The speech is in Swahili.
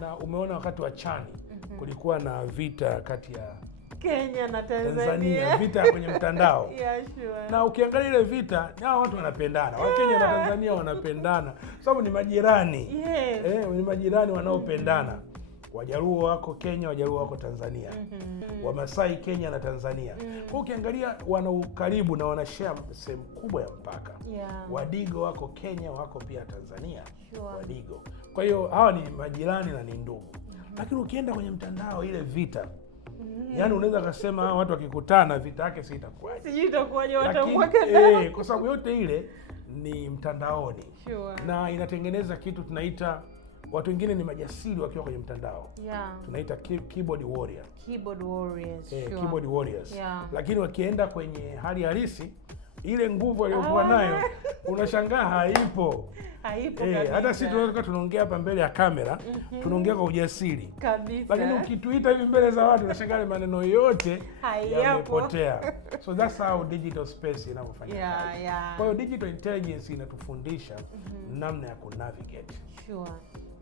Na umeona wakati wa Chani kulikuwa na vita kati ya Kenya na Tanzania, vita kwenye mtandao. Yeah, sure. Na ukiangalia ile vita, hao watu wanapendana. Wakenya na Tanzania wanapendana. Sababu ni majirani. Yes. Ni majirani wanaopendana. Wajaluo wako Kenya, Wajaluo wako Tanzania. Wamasai Kenya na Tanzania. Kwa ukiangalia wana ukaribu na wanashare sehemu kubwa ya mpaka. Yeah. Wadigo wako Kenya, wako pia Tanzania. Sure. Wadigo. Kwa hiyo hawa ni majirani na ni ndugu. Lakini ukienda kwenye mtandao ile vita, yaani unaweza kusema hao watu wakikutana vita yake si itakuwaje. Sijui itakuwaje watamwaka. Kwa sababu yote ile ni mtandaoni. Sure. Na inatengeneza kitu tunaita, watu wengine ni majasiri wakiwa kwenye mtandao. Yeah. Tunaita keyboard warrior. Keyboard warriors. Sure. Keyboard warriors. Yeah. Lakini wakienda kwenye hali halisi, ile nguvu aliyokuwa nayo unashangaa haipo. Haipo kabisa. Hata sisi tunaweza tunaongea hapa mbele ya kamera, tunaongea kwa ujasiri kabisa. Lakini ukituita hivi mbele za watu unashangaa maneno yote yamepotea. So that's how digital space inavyofanya kazi. Kwa hiyo digital intelligence inatufundisha namna ya kunavigate. Sure.